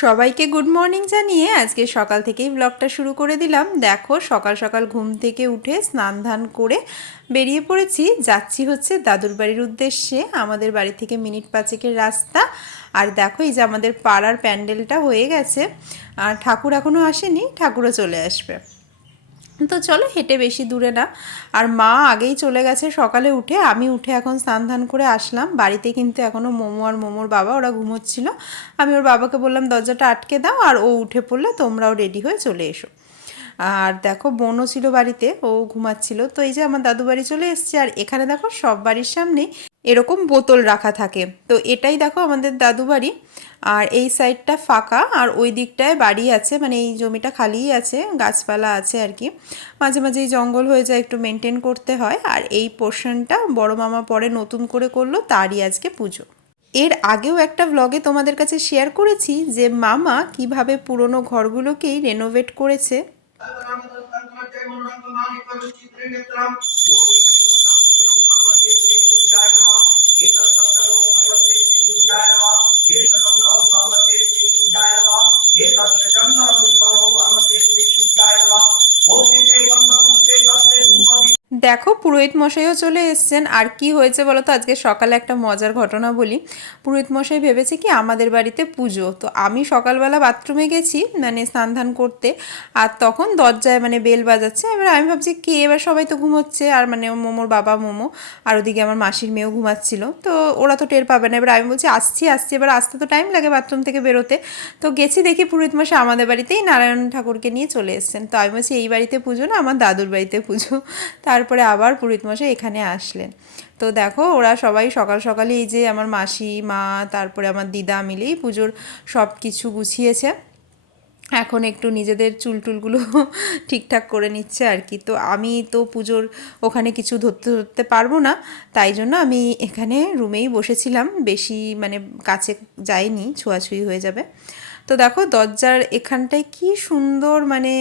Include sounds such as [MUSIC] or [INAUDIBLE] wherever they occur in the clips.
সবাইকে good morning জানিয়ে আজকে সকাল থেকেই ব্লগটা শুরু করে দিলাম। দেখো, সকাল সকাল ঘুম থেকে উঠে স্নান ধান করে বেরিয়ে পড়েছি। যাচ্ছি হচ্ছে দাদুর বাড়ির উদ্দেশ্যে, আমাদের বাড়ি থেকে মিনিট পাঁচেকের রাস্তা। আর দেখো, এই যে আমাদের পাড়ার প্যান্ডেলটা হয়ে গেছে। আর ঠাকুর এখনও আসেনি, ঠাকুরও চলে আসবে। তো চলো হেঁটে বেশি দূরে না। আর মা আগেই চলে গেছে সকালে উঠে। আমি উঠে এখন স্নান ধান করে আসলাম। বাড়িতে কিন্তু এখনও মোমো আর মোমোর বাবা ওরা ঘুমোচ্ছিল। আমি ওর বাবাকে বললাম, দরজাটা আটকে দাও। আর ও উঠে পড়লে তোমরাও রেডি হয়ে চলে এসো। আর দেখো, বোনও ছিল বাড়িতে, ও ঘুমাচ্ছিল। তো এই যে আমার দাদু বাড়ি চলে এসছে। আর এখানে দেখো, সব বাড়ির সামনেই এরকম বোতল রাখা থাকে। তো এটাই দেখো আমাদের দাদু বাড়ি। আর এই সাইডটা ফাঁকা, আর ওই দিকটায় বাড়ি আছে মানে এই জমিটা খালিই আছে, গাছপালা আছে আর কি। মাঝে মাঝে এই জঙ্গল হয়ে যায়, একটু মেনটেন করতে হয়। আর এই পোর্শনটা বড় মামা পরে নতুন করে করল, তারই আজকে পুজো। এর আগেও একটা ব্লগে তোমাদের কাছে শেয়ার করেছি যে মামা কীভাবে পুরনো ঘরগুলোকেই রেনোভেট করেছে। পুরোহিত মশাইও চলে এসছেন। আর কি হয়েছে বলো তো? আজকে সকালে একটা মজার ঘটনা বলি। পুরোহিত মশাই ভেবেছে কি আমাদের বাড়িতে পুজো। তো আমি সকালবেলা বাথরুমে গেছি মানে স্নান ধান করতে। আর তখন দরজায় মানে বেল বাজাচ্ছে। এবার আমি ভাবছি, কে এবার সবাই তো ঘুমোচ্ছে? আর মানে মোমোর বাবা মোমো। আর ওদিকে আমার মাসির মেয়েও ঘুমাচ্ছিল। তো ওরা তো টের পাবে না। এবার আমি বলছি, আসছি আসছি। এবার আসতে তো টাইম লাগে বাথরুম থেকে বেরোতে। তো গেছি দেখি পুরোহিত মশাই আমাদের বাড়িতেই নারায়ণ ঠাকুরকে নিয়ে চলে এসছেন। তো আমি বলছি, এই বাড়িতে পুজো না, আমার দাদুর বাড়িতে পুজো। তারপরে আবার পুরোহিত মশাই এখানে আসলেন। তো দেখো, ওরা সবাই সকাল সকালে এই যে আমার মাসি, মা, তারপরে আমার দিদা মিলেই পুজোর সব কিছু গুছিয়েছে। এখন একটু নিজেদের চুল টুলগুলো [LAUGHS] ঠিকঠাক করে নিচ্ছে আর কি। তো আমি তো পুজোর ওখানে কিছু ধরতে ধরতে পারব না, তাই জন্য আমি এখানে রুমেই বসেছিলাম। বেশি মানে কাছে যাইনি, ছোঁয়াছুঁই হয়ে যাবে। তো দেখো দরজার এখানটায় কি সুন্দর মানে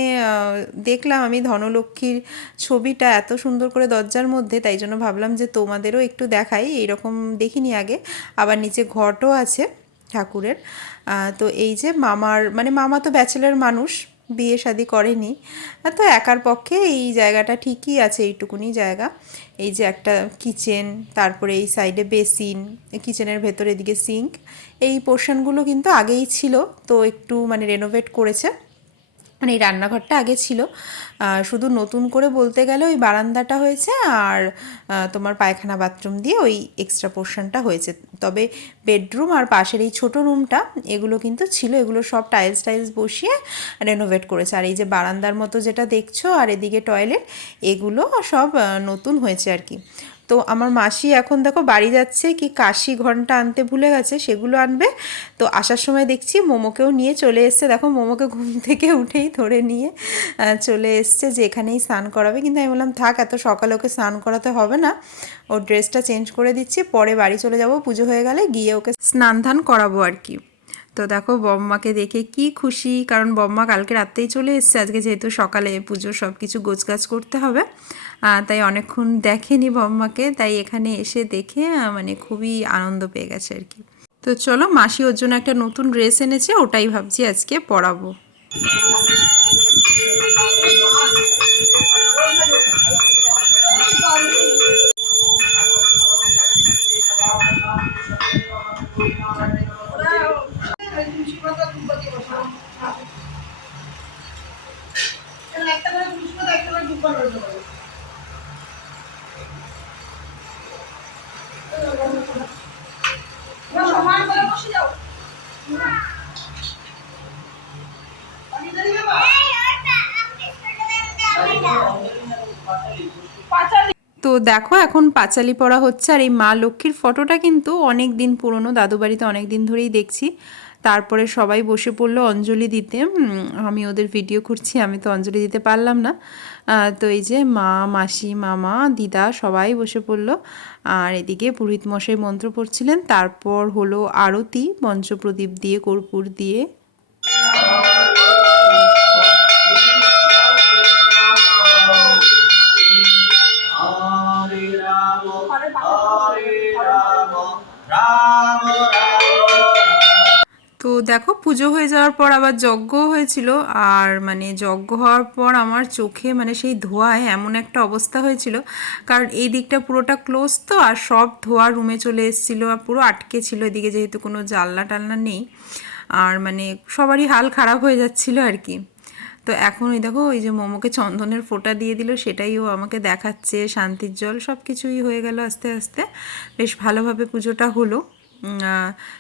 দেখলাম আমি ধনলক্ষ্মীর ছবিটা এত সুন্দর করে দরজার মধ্যে, তাই জন্য ভাবলাম যে তোমাদেরও একটু দেখাই, এইরকম দেখিনি আগে। আবার নিচে ঘটও আছে ঠাকুরের। তো এই যে মামার মানে মামা তো ব্যাচেলার মানুষ বিয়ে শাদি করেনি। তো একার পক্ষে এই জায়গাটা ঠিকই আছে, এইটুকুনি জায়গা। এই যে একটা কিচেন তারপরে এই সাইডে বেসিন কিচেনের ভেতর এদিকে সিঙ্ক এই পোর্শনগুলো কিন্তু আগেই ছিল, তো একটু মানে রেনোভেট করেছে। মানে এই রান্নাঘরটা আগে ছিল। শুধু নতুন করে বলতে গেলে ওই বারান্দাটা হয়েছে আর তোমার পায়খানা বাথরুম দিয়ে ওই এক্সট্রা পোর্শনটা হয়েছে। তবে বেডরুম আর পাশের এই ছোটো রুমটা, এগুলো কিন্তু ছিল। এগুলো সব টাইলস টাইলস বসিয়ে রেনোভেট করেছে। আর এই যে বারান্দার মতো যেটা দেখছ আর এদিকে টয়লেট এগুলো সব নতুন হয়েছে আর কি। তো আমার মাসি এখন দেখো বাড়ি যাচ্ছে, কি কাশি ঘণ্টা আনতে ভুলে গেছে, সেগুলো আনবে। তো আসার সময় দেখছি মোমোকেও নিয়ে চলে এসছে। দেখো মোমোকে ঘুম থেকে উঠেই ধরে নিয়ে চলে এসছে যে এখানেই স্নান করাবে। কিন্তু আমি বললাম, থাক, এত সকালে ওকে স্নান করাতে হবে না। ওর ড্রেসটা চেঞ্জ করে দিচ্ছি, পরে বাড়ি চলে যাব, পুজো হয়ে গেলে গিয়ে ওকে স্নান ধান করাবো আর কি। তো দেখো বম্মাকে দেখে কি খুশি, কারণ বম্মা কালকে রাত্রেই চলে এসছে। আজকে যেহেতু সকালে পুজোর সব কিছু গোছগাছ করতে হবে তাই অনেকক্ষণ দেখেনি বম্মাকে, তাই এখানে এসে দেখে মানে খুবই আনন্দ পেয়ে গেছে আর কি। তো চলো, মাসি ওর জন্য একটা নতুন ড্রেস এনেছে, ওটাই ভাবছি আজকে পরাবো। তো দেখো, এখন পাঁচালি পড়া হচ্ছে আর এই মা লক্ষ্মীর ফটোটা কিন্তু অনেক দিন পুরনো দাদু বাড়িতে অনেক দিন ধরেই দেখছি। তারপরে সবাই বসে পড়ল অঞ্জলি দিতে। আমি ওদের ভিডিও করছি আমি তো অঞ্জলি দিতে পারলাম না। তো এই যে মা, মাসি, মামা, দিদা সবাই বসে পড়ল। আর এদিকে পুরোহিত মশাই মন্ত্র পড়ছিলেন, তারপর হলো আরতি পঞ্চপ্রদীপ দিয়ে, কর্পূর দিয়ে। দেখো, পুজো হয়ে যাওয়ার পর আবার যজ্ঞ হয়েছিল। আর মানে যজ্ঞ হওয়ার পর আমার চোখে মানে সেই ধোঁয়ায় এমন একটা অবস্থা হয়েছিল। কারণ এই দিকটা পুরোটা ক্লোজ তো, আর সব ধোঁয়া রুমে চলে এসেছিল আর পুরো আটকে ছিল এদিকে, যেহেতু কোনো জানলা টালনা নেই। আর মানে সবারই হাল খারাপ হয়ে যাচ্ছিল আর কি। তো এখন ওই দেখো, ওই যে মোমোকে চন্দনের ফোঁটা দিয়ে দিল, সেটাই ও আমাকে দেখাচ্ছে, শান্তির জল সব কিছুই হয়ে গেল আস্তে আস্তে। বেশ ভালোভাবে পুজোটা হলো।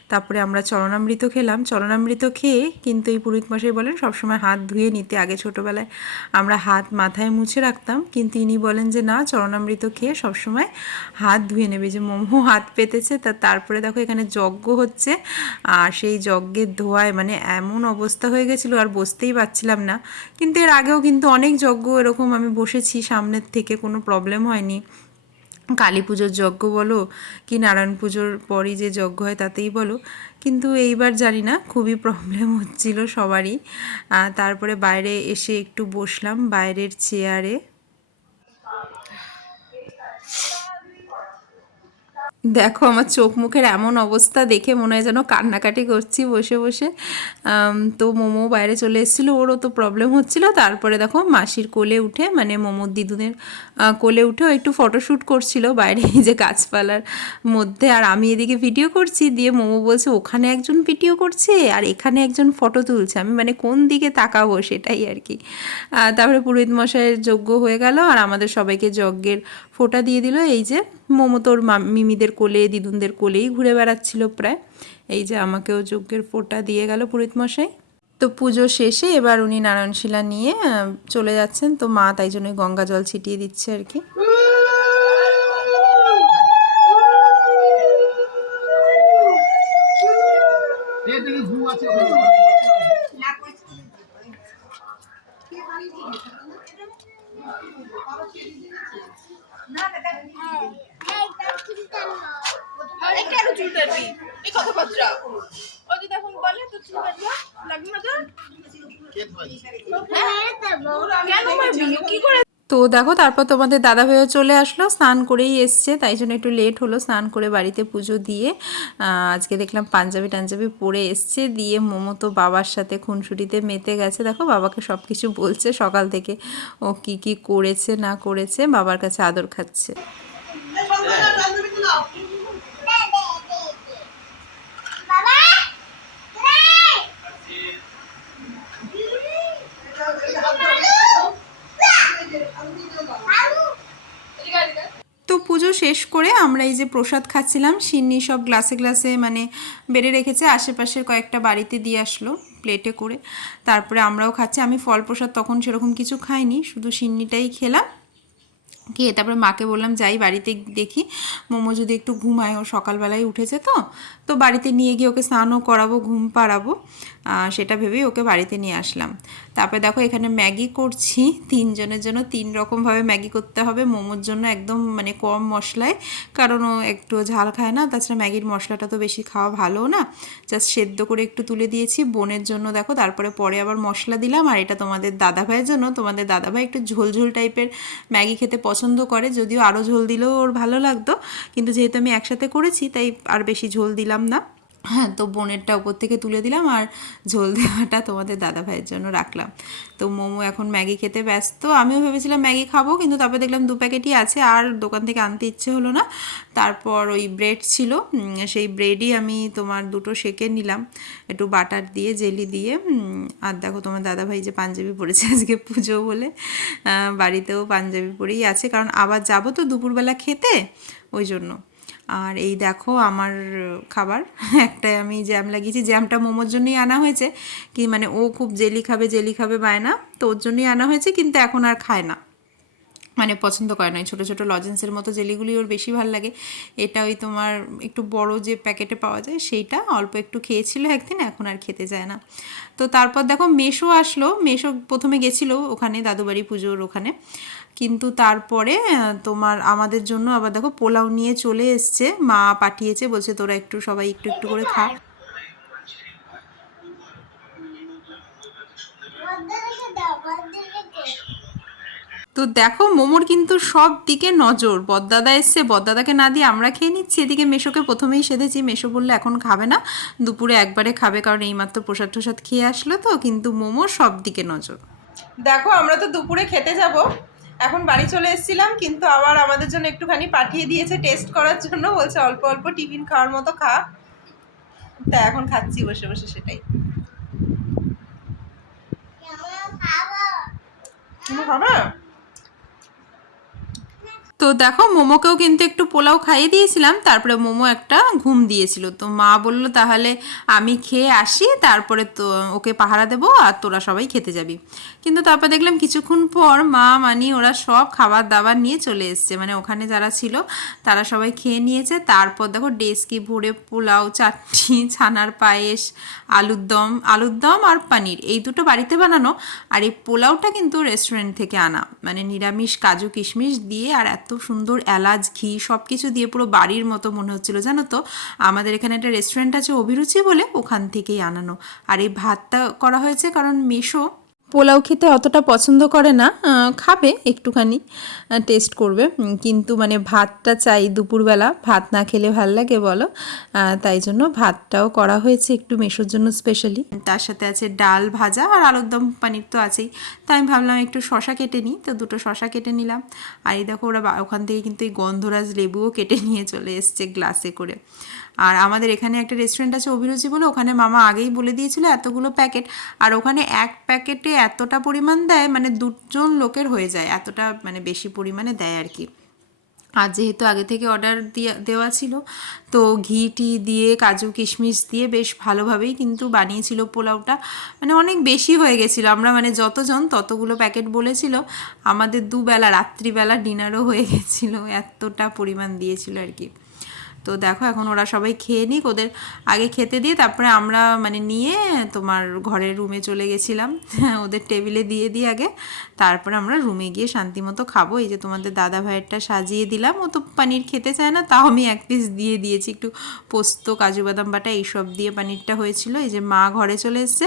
তারপরে আমরা চরণামৃত খেলাম। চরণামৃত খেয়ে কিন্তু এই পুরোহিত মশাই বলেন, সবসময় হাত ধুয়ে নিতে। আগে ছোটোবেলায় আমরা হাত মাথায় মুছে রাখতাম। কিন্তু ইনি বলেন যে, না চরণামৃত খেয়ে সবসময় হাত ধুয়ে নেবে। যে মোমো হাত পেতেছে, তা তারপরে দেখো এখানে যজ্ঞ হচ্ছে। আর সেই যজ্ঞের ধোয়ায় মানে এমন অবস্থা হয়ে গেছিল, আর বসতেই পারছিলাম না। কিন্তু এর আগেও কিন্তু অনেক যজ্ঞ এরকম আমি বসেছি, সামনের থেকে কোনো প্রবলেম হয়নি। কালী পুজোর যজ্ঞ বলো কি নারায়ণ পুজোর পরই যে যজ্ঞ হয় তাতেই বলো। কিন্তু এইবার জানি না, খুবই প্রবলেম হচ্ছিল সবারই। তারপরে বাইরে এসে একটু বসলাম, বাইরের চেয়ারে দেখো, আমার চোখ মুখের এমন অবস্থা দেখে মনে হয় যেন কান্নাকাটি করছি বসে বসে। তো মোমো বাইরে চলে এসেছিল, ওরও তো প্রবলেম হচ্ছিল। তারপরে দেখো, মাসির কোলে উঠে মানে মোমোর দিদুনের কোলে উঠে একটু ফটোশ্যুট করছিল বাইরে যে গাছপালার মধ্যে। আর আমি এদিকে ভিডিও করছি, দিয়ে মোমো বলছে, ওখানে একজন ভিডিও করছে, আর এখানে একজন ফটো তুলছে। আমি মানে কোন দিকে তাকাবো? সেটাই আর কি। তারপরে পুরোহিত মশাইয়ের যজ্ঞ হয়ে গেল, আর আমাদের সবাইকে যজ্ঞের ফোঁটা দিয়ে দিল, এই যে মোমো তোর মিমিদের কোলে, দিদুনদের কোলেই ঘুরে বেড়াচ্ছিল প্রায়। এই যে আমাকেও যজ্ঞের ফোঁটা দিয়ে গেল পুরোহিত মশাই। তো পুজো শেষে এবার উনি নারায়ণশিলা নিয়ে চলে যাচ্ছেন। তো মা তাই জন্যই গঙ্গা জল ছিটিয়ে দিচ্ছে আর কি। কেন চুল কাটবি? এই কথাবার্তা। ও যদি এখন বলে তো চুল কাটবো লাগবে না তোর? হ্যাঁ? কেন মারবি? কি করে? তো দেখো তারপর তোমাদের দাদা ভাইও চলে আসলো স্নান করেই এসছে তাই জন্য একটু লেট হলো স্নান করে বাড়িতে পুজো দিয়ে আজকে দেখলাম পাঞ্জাবি টাঞ্জাবি পরে এসছে দিয়ে মোমো তো বাবার সাথে খুনসুটিতে মেতে গেছে। দেখো বাবাকে সব কিছু বলছে সকাল থেকে ও কি কি করেছে না করেছে বাবার কাছে আদর খাচ্ছে এই সন্ধ্যাবেলা বান্ধবী তো দাও। এটা- এটা হাত দাও। এই যে, আঙুল দিয়ে দাও। তো পুজো শেষ করে আমরা এই যে প্রসাদ খাচ্ছিলাম, সিন্নি সব গ্লাসে গ্লাসে মানে বেড়ে রেখেছে, আশেপাশের কয়েকটা বাড়িতে দিয়ে আসলো প্লেটে করে। তারপরে আমরাও খাচ্ছি। আমি ফল প্রসাদ তখন সেরকম কিছু খাইনি, শুধু সিন্নিটাই খেলাম। খেয়ে তারপরে মাকে বললাম, যাই বাড়িতে দেখি। মোমো যদি একটু ঘুমায়, ও সকালবেলায় উঠেছে তো তো বাড়িতে নিয়ে গিয়ে ওকে স্নানও করাবো, ঘুম পাড়াবো। সেটা ভেবেই ওকে বাড়িতে নিয়ে আসলাম। তারপরে দেখো এখানে ম্যাগি করছি। তিনজনের জন্য তিন রকমভাবে ম্যাগি করতে হবে। মোমোর জন্য একদম মানে কম মশলায়, কারণ ও একটু ঝাল খায় না, তাছাড়া ম্যাগির মশলাটা তো বেশি খাওয়া ভালো না। জাস্ট সেদ্ধ করে একটু তুলে দিয়েছি। বোনের জন্য দেখো, তারপরে পরে আবার মশলা দিলাম। আর এটা তোমাদের দাদা ভাইয়ের জন্য, তোমাদের দাদা ভাই একটু ঝোল ঝোল টাইপের ম্যাগি খেতে পছন্দ করে। যদিও আরও ঝোল দিলেও ওর ভালো লাগতো। কিন্তু যেহেতু আমি একসাথে করেছি, তাই আর বেশি ঝোল দিলাম না। হ্যাঁ তো বোনেরটা ওপর থেকে তুলে দিলাম আর ঝোল দেওয়াটা তোমাদের দাদা ভাইয়ের জন্য রাখলাম। তো মোমো এখন ম্যাগি খেতে ব্যস্ত। আমিও ভেবেছিলাম ম্যাগি খাব, কিন্তু তারপর দেখলাম দু প্যাকেটই আছে আর দোকান থেকে আনতে ইচ্ছে হলো না। তারপর ওই ব্রেড ছিল সেই ব্রেডই আমি তোমার দুটো সেকে নিলাম। একটু বাটার দিয়ে, জেলি দিয়ে আর দেখো তোমার দাদা ভাই যে পাঞ্জাবি পরেছে আজকে পুজো বলে বাড়িতেও পাঞ্জাবি পরেই আছে। কারণ আবার যাব তো দুপুরবেলা খেতে, ওই জন্য। আর এই দেখো আমার খাবার। [LAUGHS] একটাই আমি জ্যাম লাগিয়েছি। জ্যামটা মোমোর জন্যই আনা হয়েছে। কি মানে ও খুব জেলি খাবে জেলি খাবে বায় না তো ওর জন্যই আনা হয়েছে, কিন্তু এখন আর খায় না। মানে পছন্দ করে না। ছোটো ছোটো লজেন্সের মতো জেলিগুলি ওর বেশি ভালো লাগে। এটা ওই তোমার একটু বড় যে প্যাকেটে পাওয়া যায়, সেইটা অল্প একটু খেয়েছিল একদিন, এখন আর খেতে যায় না। তো তারপর দেখো মেশো আসলো। মেশো প্রথমে গেছিল ওখানে দাদুবাড়ি পুজোর ওখানে। কিন্তু তারপরে তোমার আমাদের জন্য আবার দেখো পোলাও নিয়ে চলে এসছে। মা পাঠিয়েছে, বলছে তোরা একটু সবাই একটু একটু করে খা। তো দেখো মোমোর কিন্তু সব দিকে নজর। বদদাদা এসছে, বদদাদাকে না দিয়ে আমরা খেয়ে নিচ্ছি। এদিকে মেশোকে প্রথমেই সেধেছি। মেশো বললে, এখন খাবে না। দুপুরে একবারে খাবে, কারণ এইমাত্র প্রসাদ টসাদ খেয়ে আসলো তো, কিন্তু মোমো সব দিকে নজর। দেখো, আমরা তো দুপুরে খেতে যাব। এখন বাড়ি চলে এসেছিলাম, কিন্তু আবার আমাদের জন্য একটুখানি পাঠিয়ে দিয়েছে টেস্ট করার জন্য। বলছে, অল্প অল্প টিফিন খাওয়ার মতো খা। তা এখন খাচ্ছি, বসে বসে সেটাই। খাবে? তো দেখো মোমোকেও কিন্তু একটু পোলাও খাইয়ে দিয়েছিলাম, তারপরে মোমো একটা ঘুম দিয়েছিল। তো মা বলল, তাহলে আমি খেয়ে আসি, তারপরে তো ওকে পাহারা দেবো আর তোরা সবাই খেতে যাবি। কিন্তু তারপর দেখলাম কিছুক্ষণ পর মা, মানি, ওরা সব খাবার দাবার নিয়ে চলে এসছে। মানে ওখানে যারা ছিল, তারা সবাই খেয়ে নিয়েছে। তারপর দেখো ডেস্কি ভরে পোলাও, চাটনি, ছানার পায়েস, আলুর দম আলুর দম আর পানির, এই দুটো বাড়িতে বানানো। আর এই পোলাওটা কিন্তু রেস্টুরেন্ট থেকে আনা। মানে নিরামিষ কাজু কিশমিশ দিয়ে আর এত সুন্দর এলাচ, ঘি সব কিছু দিয়ে পুরো বাড়ির মতো মনে হচ্ছিল। জানো তো? আমাদের এখানে একটা রেস্টুরেন্ট আছে অভিরুচি বলে, ওখান থেকেই আনানো। আর এই ভাতটা করা হয়েছে কারণ মেশো পোলাও খেতে অতটা পছন্দ করে না খাবে একটুখানি টেস্ট করবে। কিন্তু মানে ভাতটা চাই দুপুরবেলা, ভাত না খেলে ভালো লাগে বলো। তাই জন্য ভাতটাও করা হয়েছে একটু মেশোর জন্য স্পেশালি তার সাথে আছে ডাল ভাজা আর আলুর দম পানির তো আছেই। তাই আমি ভাবলাম একটু শশা কেটে নিই, তো দুটো শশা কেটে নিলাম। আর এই দেখো ওরা ওখান থেকে কিন্তু এই গন্ধরাজ লেবুও কেটে নিয়ে চলে এসছে গ্লাসে করে। আর আমাদের এখানে একটা রেস্টুরেন্ট আছে অভিরুচি বলে ওখানে মামা আগেই বলে দিয়েছিল এতগুলো প্যাকেট আর ওখানে এক প্যাকেটে এতটা পরিমাণ দেয় মানে দুজন লোকের হয়ে যায়, এতটা মানে বেশি পরিমাণে দেয় আর কি। আর যেহেতু আগে থেকে অর্ডার দিয়ে, দেওয়া ছিল, তো ঘি, টি দিয়ে, কাজু, কিশমিশ দিয়ে বেশ ভালোভাবেই কিন্তু বানিয়েছিল পোলাওটা। মানে অনেক বেশি হয়ে গেছিল, আমরা মানে যতজন ততগুলো প্যাকেট বলেছিল, আমাদের দুবেলা, রাত্রিবেলা ডিনারও হয়ে গেছিল, এতটা পরিমাণ দিয়েছিল আর কি। তো দেখো এখন ওরা সবাই খেয়ে নিক, ওদের আগে খেতে দিয়ে তারপরে আমরা মানে নিয়ে তোমার ঘরের রুমে চলে গেছিলাম। [LAUGHS] ওদের টেবিলে দিয়ে দিই আগে তারপরে আমরা রুমে গিয়ে শান্তি মতো খাব। এই যে তোমাদের দাদা ভাইয়েরটা সাজিয়ে দিলাম, ও তো পানির খেতে চায় না, তাও আমি এক পিস দিয়ে দিয়েছি। একটু পোস্ত, কাজু বাদাম বাটা এইসব দিয়ে পানিরটা হয়েছিল। এই যে মা ঘরে চলে এসছে,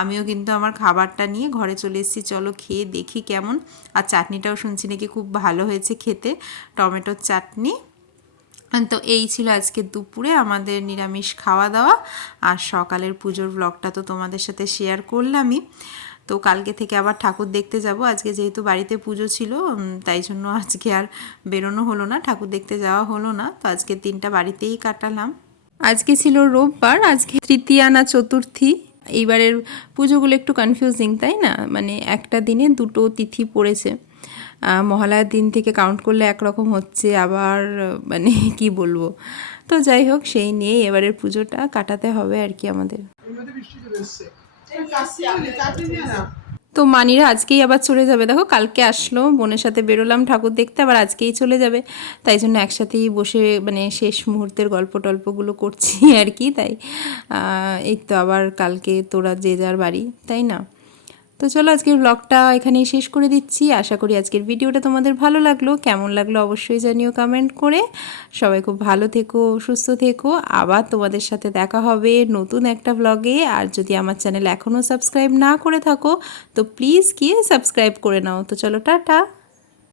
আমিও কিন্তু আমার খাবারটা নিয়ে ঘরে চলে এসেছি। চলো খেয়ে দেখি কেমন। আর চাটনিটাও শুনছি নাকি খুব ভালো হয়েছে খেতে। টমেটোর চাটনি। তো এই ছিল আজকে দুপুরে আমাদের নিরামিষ খাওয়া দাওয়া আর সকালের পুজোর ব্লগটা তো তোমাদের সাথে শেয়ার করলামই। তো কালকে থেকে আবার ঠাকুর দেখতে যাব। আজকে যেহেতু বাড়িতে পুজো ছিল তাই জন্য আজকে আর বেরোনো হলো না, ঠাকুর দেখতে যাওয়া হলো না। তো আজকে দিনটা বাড়িতেই কাটালাম। আজকে ছিল রোববার, আজকে তৃতীয়া না চতুর্থী। এইবারের পুজোগুলো একটু কনফিউজিং তাই না? মানে একটা দিনে দুটো তিথি পড়েছে। মহালয়ার দিন থেকে কাউন্ট করলে একরকম হচ্ছে, আবার মানে [LAUGHS] কি বলব? তো যাই হোক, সেই নিয়েই এবারের পুজোটা কাটাতে হবে আর কি আমাদের। তো মানিরা আজকেই আবার চলে যাবে। দেখো, কালকে আসলো, বোনের সাথে বেরোলাম, ঠাকুর দেখতে আবার আজকেই চলে যাবে। তাই জন্য একসাথেই বসে মানে শেষ মুহূর্তের গল্প টল্পগুলো করছি আর কি, তাই এই তো আবার কালকে তোরা যে যার বাড়ি, তাই না? তো চলো আজকের ব্লগটা এখানেই শেষ করে দিচ্ছি। আশা করি আজকের ভিডিওটা তোমাদের ভালো লাগল। কেমন লাগল অবশ্যই জানিও কমেন্ট করে। সবাই খুব ভালো থেকো, সুস্থ থেকো। আবার তোমাদের সাথে দেখা হবে নতুন একটা ব্লগে আর যদি আমার চ্যানেল এখনও সাবস্ক্রাইব না করে থাকো, তো প্লিজ গিয়ে সাবস্ক্রাইব করে নাও। তো চলো, টাটা!